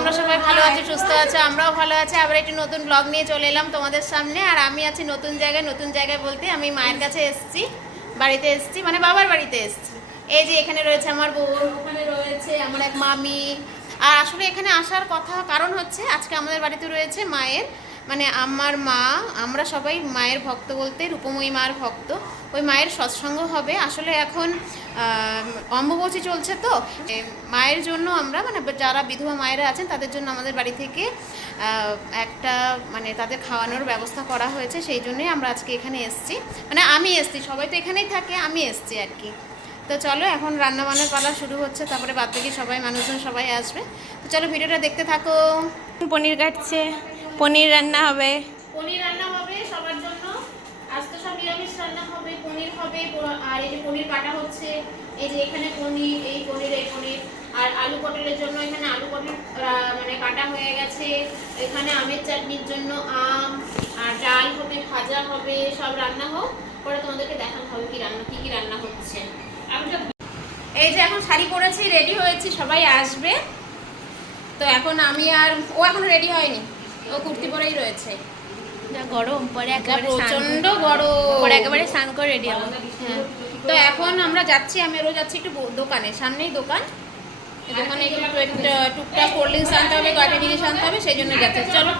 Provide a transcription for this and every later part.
তোমরা সবাই ভালো আছো, সুস্থ আছো, আমরাও ভালো আছি। আবার একটি নতুন ব্লগ নিয়ে চলে এলাম তোমাদের সামনে। আর আমি আছি নতুন জায়গায় বলতে আমি মায়ের কাছে এসেছি, বাড়িতে এসেছি, মানে বাবার বাড়িতে এসেছি। এই যে এখানে রয়েছে আমার বোন, ওখানে রয়েছে আমার এক মামি। আর আসলে এখানে আসার কথা কারণ হচ্ছে আজকে আমাদের বাড়িতে রয়েছে মায়ের, মানে আমার মা, আমরা সবাই মায়ের ভক্ত বলতে রূপময়ী মার ভক্ত। ওই মায়ের সৎসঙ্গ হবে। আসলে এখন অম্বুবাচী চলছে তো, মায়ের জন্য আমরা মানে যারা বিধবা মায়েরা আছেন তাদের জন্য আমাদের বাড়ি থেকে একটা মানে তাদের খাওয়ানোর ব্যবস্থা করা হয়েছে। সেই জন্যই আমরা আজকে এখানে এসেছি, মানে আমি এসেছি, সবাই তো এখানেই থাকে, আমি এসেছি আর কি। তো চলো এখন রান্নাবান্নার পালা শুরু হচ্ছে, তারপরে বাদ বাকি সবাই মানুষজন সবাই আসবে। তো চলো ভিডিওটা দেখতে থাকো। পনির কাটছে, পনির রান্না হবে। পনির রান্না হবে সবার জন্য। আজ তো সব নিরামিষ রান্না হবে, পনির হবে। আর এই যে পনির কাটা হচ্ছে, এই যে এখানে পনির, এই পনির, এই পনির। আর আলু পটলের জন্য এখানে আলু পটল মানে কাটা হয়ে গেছে। এখানে আমের চাটনির জন্য আম, আর ডাল হবে, ভাজা হবে, সব রান্না হোক, পরে তোমাদেরকে দেখানো হবে কি কি রান্না হচ্ছে। এই যে এখন শাড়ি পরেছি, রেডি হয়েছি, সবাই আসবে। তো এখন আমি আর ও এখনো রেডি হয়নি, ও কুর্তি পরেই রয়েছে। যা গরম, পরে একেবারে প্রচন্ড গরম, পরে একেবারে স্নান করে রেডি হবো। হ্যাঁ, তো এখন আমরা যাচ্ছি, আমি আরও যাচ্ছি একটু দোকানে, সামনেই দোকান, দোকানে একটু টুকটাক কোল্ড ড্রিঙ্কস আনতে হবে, কয়েকটা জিনিস আনতে হবে, সেই জন্য যাচ্ছি। চলো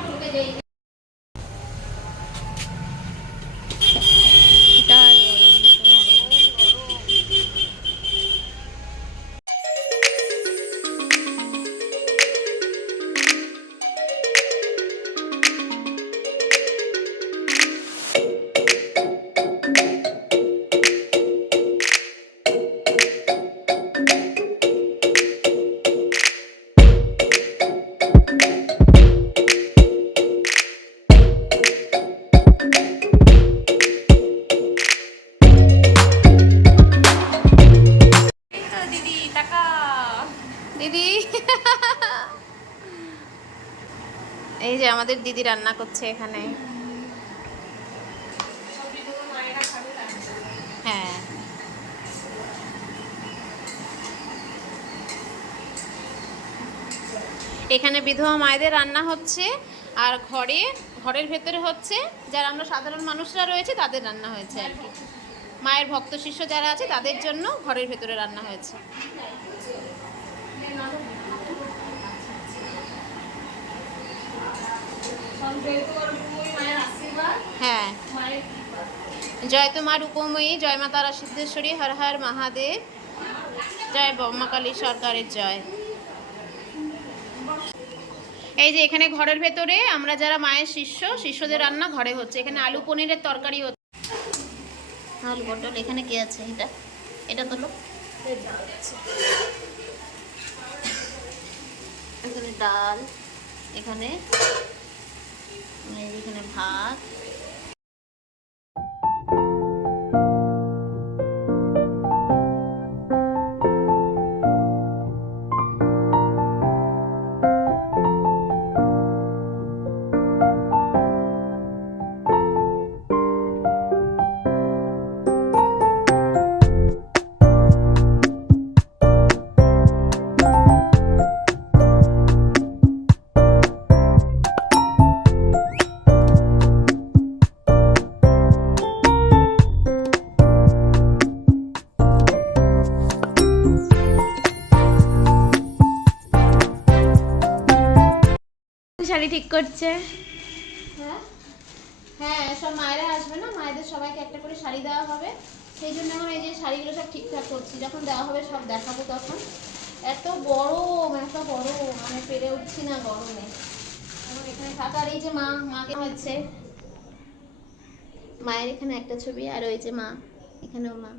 দিদি, এই যে আমাদের দিদি রান্না করছে এখানে। হ্যাঁ, এখানে বিধবা মায়েদের রান্না হচ্ছে, আর ঘরের ভেতরে হচ্ছে যারা আমরা সাধারণ মানুষরা রয়েছে তাদের রান্না হয়েছে আর কি। মায়ের ভক্ত শিষ্য যারা আছে তাদের জন্য ঘরের ভেতরে রান্না হয়েছে। হ্যাঁ, জয় তো মা রূপময়ী, জয় মা তারা সিদ্ধেশ্বরী, হর হর মহাদেব, জয় ব্রহ্মাকালী সরকারের জয়। এই যে এখানে ঘরের ভেতরে আমরা যারা মায়ের শিষ্যদের রান্না ঘরে হচ্ছে। এখানে আলু পনিরের তরকারি হচ্ছে। আলু পটল, এখানে কি আছে? এটা তোলো, এখানে ডাল, এখানে ভাত। শাড়ি ঠিক করছে। হ্যাঁ, সব মায়েরা আসবে না, মায়েদের সবাইকে একটা করে শাড়ি দেওয়া হবে। সেই জন্য এখন এই যে শাড়িগুলো সব ঠিকঠাক করছি, যখন দেওয়া হবে সব দেখাবো তখন। এত গরম মানে পেরে উঠছি না গরমে। এখন এখানে থাকার এই যে মাকে হচ্ছে, মায়ের এখানে একটা ছবি, আর ওই যে মা, এখানেও মা।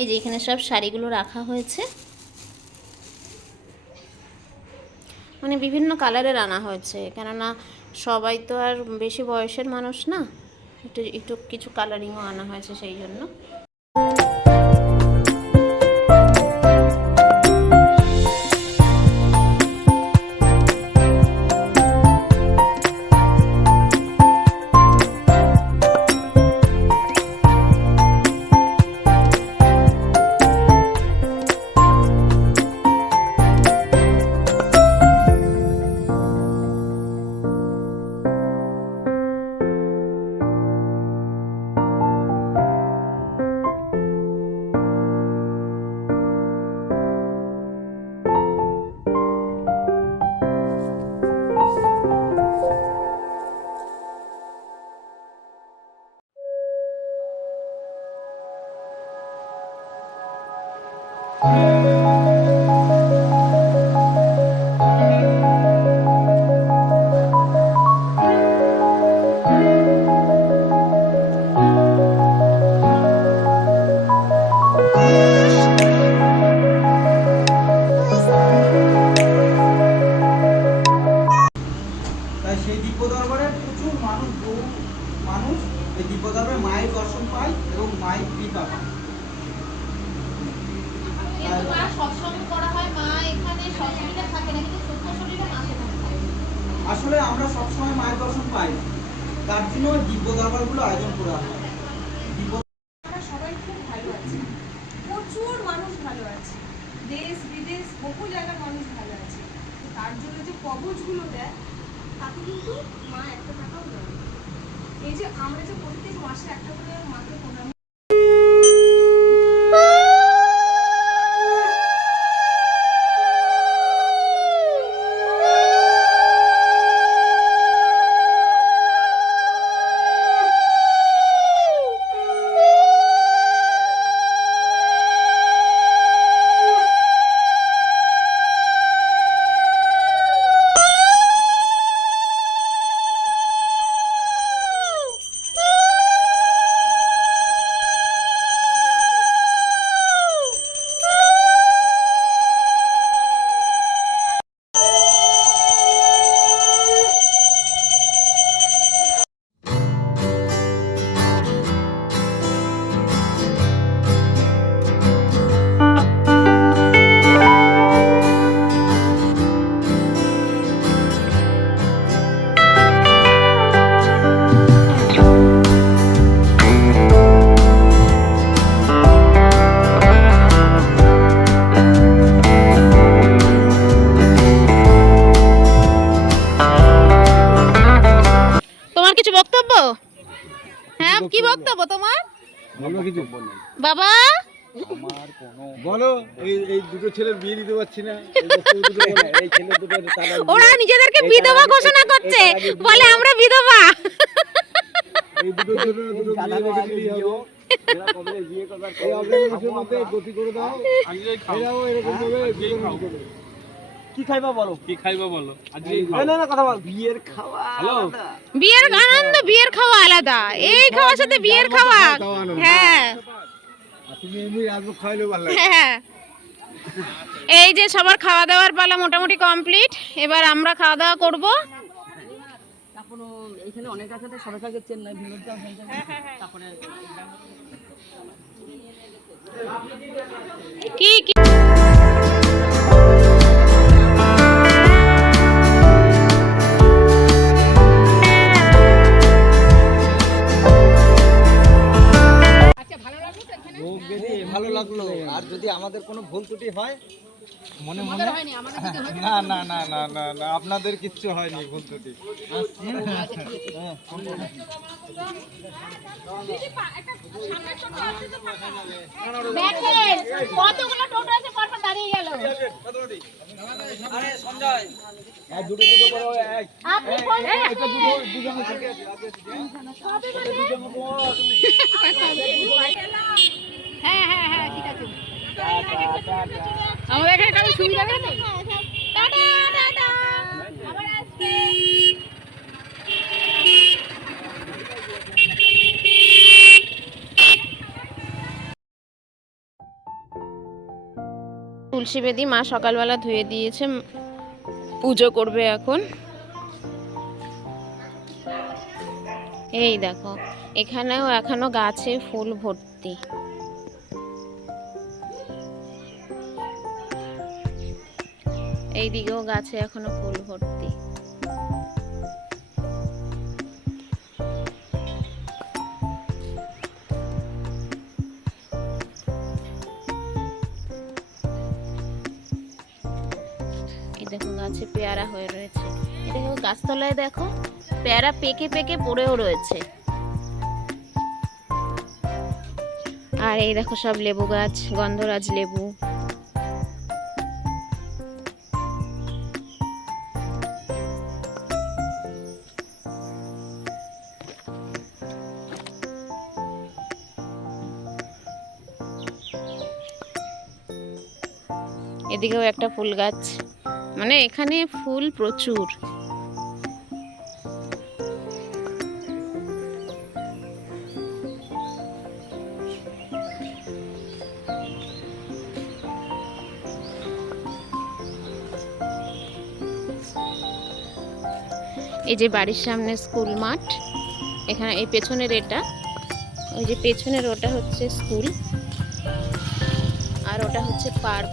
এই যে এখানে সব শাড়িগুলো রাখা হয়েছে, মানে বিভিন্ন কালারের আনা হয়েছে, কেননা সবাই তো আর বেশি বয়সের মানুষ না, একটু একটু কিছু কালারিংও আনা হয়েছে সেই জন্য। তাই সেই দিব্য দরবারে প্রচুর মানুষ, বহু মানুষ এই দিব্য দরবারে মায়ের দর্শন পায় এবং মায়ের কৃপা পায়। সৎসঙ্গ করা হয়, মা এখানে সশরীরে থাকে না, কিন্তু সূক্ষ্ম শরীরে মা সেখানে থাকে। আসলে আমরা সবসময় মায়ের দর্শন পাই না, তার জন্য ওই দিব্য দরবারগুলো আয়োজন করা হয়। দিব্য আমরা সবাই খুব ভালো আছি, প্রচুর মানুষ ভালো আছে, দেশ বিদেশ বহু জায়গার মানুষ ভালো আছে। তো তার জন্য যে কবচগুলো দেয় তাতে কিন্তু মা একটা টাকাও দেয়। এই যে আমরা যে প্রত্যেক মাসে একটা করে মাকে প্রণাম তোমার কিছু বক্তব্য? হ্যাঁ, কি বক্তব্য তোমার বাবা? বলো, এই এই দুটো ছেলের বিয়ে দিতে পারছি না, এই ছেলে দুটো ওরা নিজেদেরকে বিধবা ঘোষণা করছে, বলে আমরা বিধবা। এই দুটো ছেলের দুটো বিয়ে রেখে দিলেই হবে। এই অগ্নিবেশের মধ্যে গতি করে দাও, এরাও এরকম ভাবে জীবন করবে। কি খাইবা বলো, কি খাইবা বলো। না না কথা বল, বিয়ের খাওয়া আলাদা, বিয়ের আনন্দ, বিয়ের খাওয়া আলাদা, এই খাওয়ার সাথে বিয়ের খাওয়া। হ্যাঁ তুমি এমনি রাজভোগ খাইলেও ভালো লাগে। হ্যাঁ, এই যে সবার খাওয়া দাওয়ার পালা মোটামুটি কমপ্লিট, এবার আমরা খাওয়া দাওয়া করব। এখানে অনেক আছে, সবাই কাছে চেন্নাই ভিলেজ তারপরে কি কি ভোগ বেশি ভালো লাগলো। আর যদি আমাদের কোনো ভুল ত্রুটি হয় মনে মনে, না না না না না না, আপনাদের কিচ্ছু হয়নি ভুল ত্রুটি। কতগুলো টোটো আছে, পরপর দাঁড়িয়ে গেল। আরে সঞ্জয়, দুটো দুটো করে আপনি ফোন হ্যাঁ হ্যাঁ হ্যাঁ, ঠিক আছে। আমাদের এখানে কারো সুবিধা নেই। টাটা টাটা, আবার আসবে। তুলসী বেদি মা সকালবেলা ধুয়ে দিয়েছে, পুজো করবে এখন। এই দেখো, এখানেও এখনো গাছে ফুল ভর্তি। এইদিকেও গাছে এখনো ফুল ভর্তি। এই দেখো গাছে পেয়ারা হয়ে রয়েছে। এই দেখো গাছতলায় দেখো পেয়ারা পেকে পেকে পড়েও রয়েছে। আর এই দেখো সব লেবু গাছ, গন্ধরাজ লেবু। এদিকেও একটা ফুল গাছ, মানে এখানে ফুল প্রচুর। এই যে বাড়ির সামনে স্কুল মাঠ, এখানে এই পেছনের এটা, ওই যে পেছনের ওটা হচ্ছে স্কুল, আর ওটা হচ্ছে পার্ক।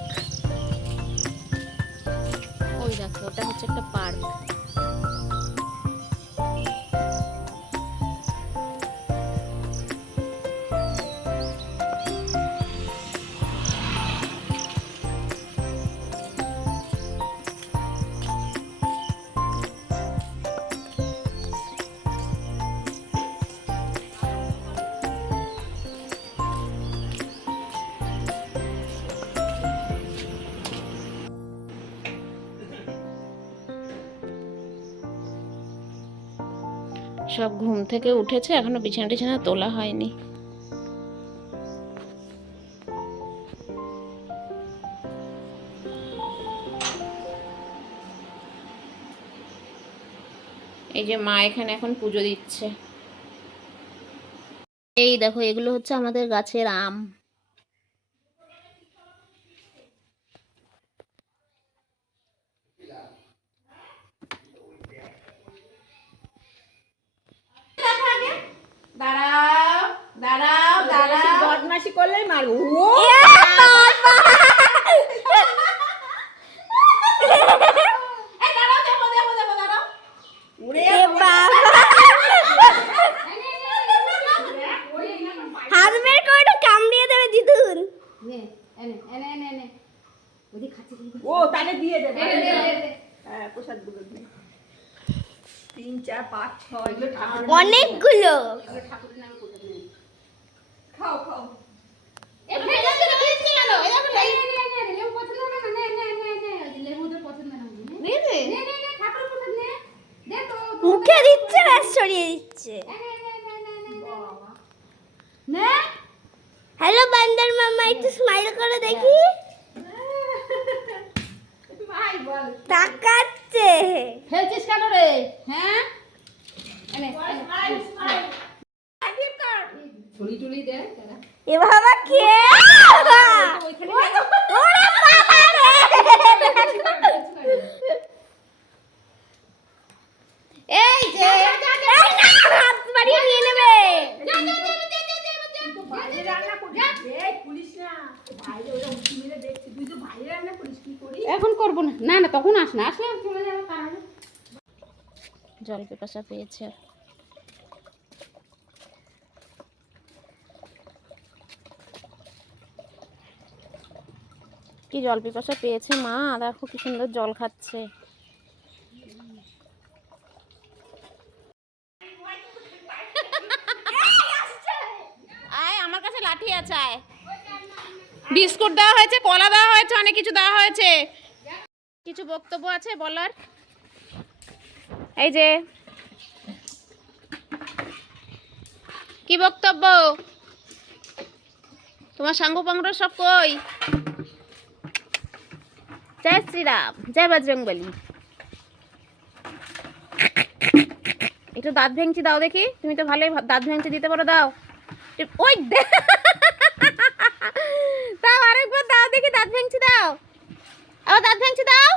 ওই দেখো ওটা হচ্ছে একটা পার্ক। সব ঘুম থেকে উঠেছে, এখনো বিছানা টিছানা তোলা হয়নি। এই যে মা এখানে এখন পুজো দিচ্ছে। এই দেখো এগুলো হচ্ছে আমাদের গাছের আম। দাঁড়াও দাঁড়াও দাঁড়াও, বদমাশি করলেই মারবো। এই দাঁড়াও, দেখো দেখো দেখো দাঁড়াও। হাত বের করে কামড়িয়ে দেবে দিদুন। ও তাকে দিয়ে দেবে। হ্যাঁ, প্রসাদ গুলো দিয়ে 3 4 5 6 এগুলো ঠাকুর অনেকগুলো। খাও খাও। এই ভেজা ছিল দিচ্ছি কেন? এই দেখো লেবু নে নে নে নে ঠাকুর প্রসাদ নে দে তো। মুখে দিচ্ছে আর সরিয়ে দিচ্ছে। নে হ্যালো বান্দর মামা, একটু স্মাইল করে দেখি। ভাই বল তাকাচ্ছে। ফেলছিস কেন রে? হ্যাঁ এনে ছুরি টুলি দে দাদা। এ বাবা কে? ওরে বাবা রে! এই যে এই না, হাত বাড়িয়ে নিয়ে নেবে। বাইরে রান্না করিস। এই পুলিশ না। বাইরে ওরা উঠি মেরে দেখছে। তুই তো বাইরে রান্না করিস, কি করিস? এখন করব না, না না তখন আস না, আসলে চলে যাবো তাহলে। জল পিপাসা পেয়েছে। কি জল পিপাসা পেয়েছে মা, দেখো কি সুন্দর জল খাচ্ছে। আয় আমার কাছে লাঠি আছে, আয়। বিস্কুট দেওয়া হয়েছে, কলা দেওয়া হয়েছে, অনেক কিছু দেওয়া হয়েছে। কিছু বক্তব্য আছে বলার? এই যে কি বক্তব্য? তোমার সাঙ্গ পাঙ্গ সব কই? জয় শ্রীরাম, জয় বজরংবলী। একটু দাঁত ভেঙচি দাও দেখি, তুমি তো ভালোই দাঁত ভেঙচি দিতে পারো, দাও। ওই তাও আরেকবার দাও দেখি, দাঁত ভেঙচি দাও, আবার দাঁত ভেঙচি দাও,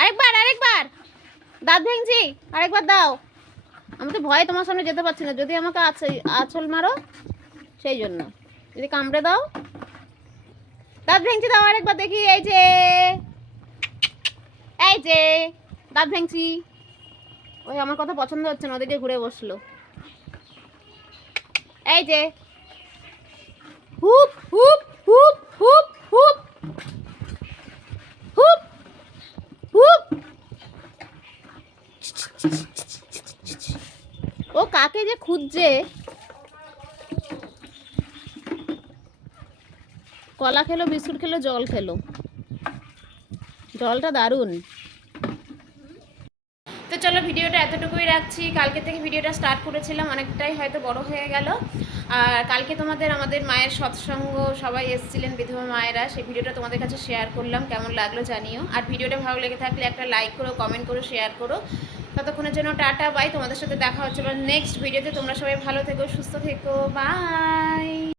আরেকবার আরেকবার দাঁত ভেঙচি আরেকবার দাও। আমি তো ভয়ে তোমার সামনে যেতে পারছি না, যদি আমাকে আঁচল মারো সেই জন্য। যদি কামড়ে দাও, দাঁত ভেঙচি দাও আরেকবার দেখি। এই যে দাঁত ভেঙচি। ওই আমার কথা পছন্দ হচ্ছে না, ওদিকে ঘুরে বসলো। এই যে হুপ হুপ হুপ হুপ হুপ হুপ হুপ। ও কাকে যে খুঁজছে। কলা খেলো, বিস্কুট খেলো, জল খেলো। জলটা দারুণ। তো চলো ভিডিওটা এতটুকুই রাখছি। কালকে থেকে ভিডিওটা স্টার্ট করেছিলাম, অনেকটাই হয়তো বড় হয়ে গেল। আর কালকে আমাদের মায়ের সৎসঙ্গ সবাই এসেছিলেন, বিধবা মায়েরা, সেই ভিডিওটা তোমাদের কাছে শেয়ার করলাম। কেমন লাগলো জানিও। আর ভিডিওটা ভালো লেগে থাকলে একটা লাইক করো, কমেন্ট করো, শেয়ার করো। ততক্ষণের জন্য টাটা বাই। তোমাদের সাথে দেখা হচ্ছে নেক্সট ভিডিওতে। তোমরা সবাই ভালো থেকো, সুস্থ থেকো, বাই।